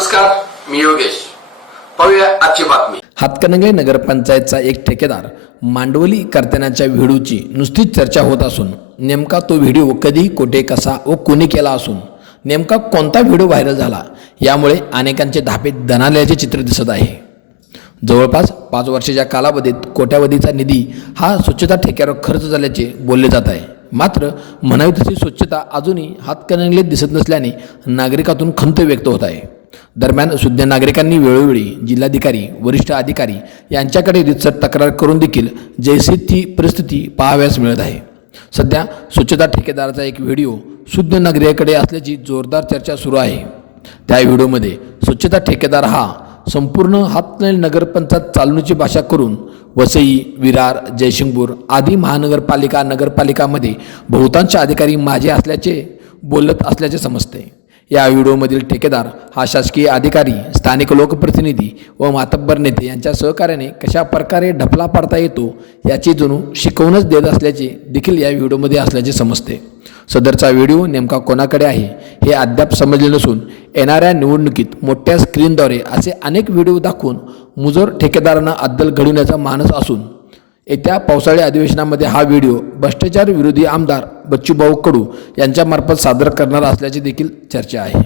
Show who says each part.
Speaker 1: नमस्कार मी योगेश. पाहूया आजची बातमी.
Speaker 2: हातकणंगले नगरपंचायतचा एक ठेकेदार मांडवली करतानाच्या व्हिडिओची नुसतीच चर्चा होत असून नेमका तो व्हिडिओ कधी कोठे कसा व कोणी केला असून नेमका कोणता व्हिडिओ व्हायरल झाला यामुळे अनेकांचे धापे दणाल्याचे चित्र दिसत आहे. जवळपास पाच वर्षाच्या कालावधीत कोट्यावधीचा निधी हा स्वच्छता ठेक्यावर खर्च झाल्याचे बोलले जात आहे. मात्र म्हणावी तशी स्वच्छता अजूनही हातकणंगलेत दिसत नसल्याने नागरिकातून खंत व्यक्त होत आहे. दरम्यान सुज्ञ नागरिकांनी वेळोवेळी जिल्हाधिकारी वरिष्ठ अधिकारी यांच्याकडे रितसर तक्रार करून देखील जैसी ती परिस्थिती पाहाव्यास मिळत आहे. सध्या स्वच्छता ठेकेदाराचा एक व्हिडिओ शुद्ध नागरिकाकडे असल्याची जोरदार चर्चा सुरू आहे. त्या व्हिडिओमध्ये स्वच्छता ठेकेदार हा संपूर्ण हातनेल नगरपंचायत चालणूची भाषा करून वसई विरार जयसिंगपूर आदी महानगरपालिका नगरपालिकामध्ये बहुतांश अधिकारी माझे असल्याचे बोलत असल्याचे समजते. या व्हिडिओमधील ठेकेदार हा शासकीय अधिकारी स्थानिक लोकप्रतिनिधी व मातब्बर नेते यांच्या सहकार्याने कशा प्रकारे ढपला पाडता येतो याची जणू शिकवूनच देत असल्याचे देखील या व्हिडिओमध्ये असल्याचे समजते. सदरचा व्हिडिओ नेमका कोणाकडे आहे हे अद्याप समजले नसून येणाऱ्या निवडणुकीत मोठ्या स्क्रीनद्वारे असे अनेक व्हिडिओ दाखवून मुजोर ठेकेदारांना अद्दल घडविण्याचा मानस असून येत्या पावसाळी अधिवेशनामध्ये हा व्हिडिओ भ्रष्टाचार विरोधी आमदार बच्चूभाऊ कडू यांच्यामार्फत सादर करणार असल्याची देखील चर्चा आहे.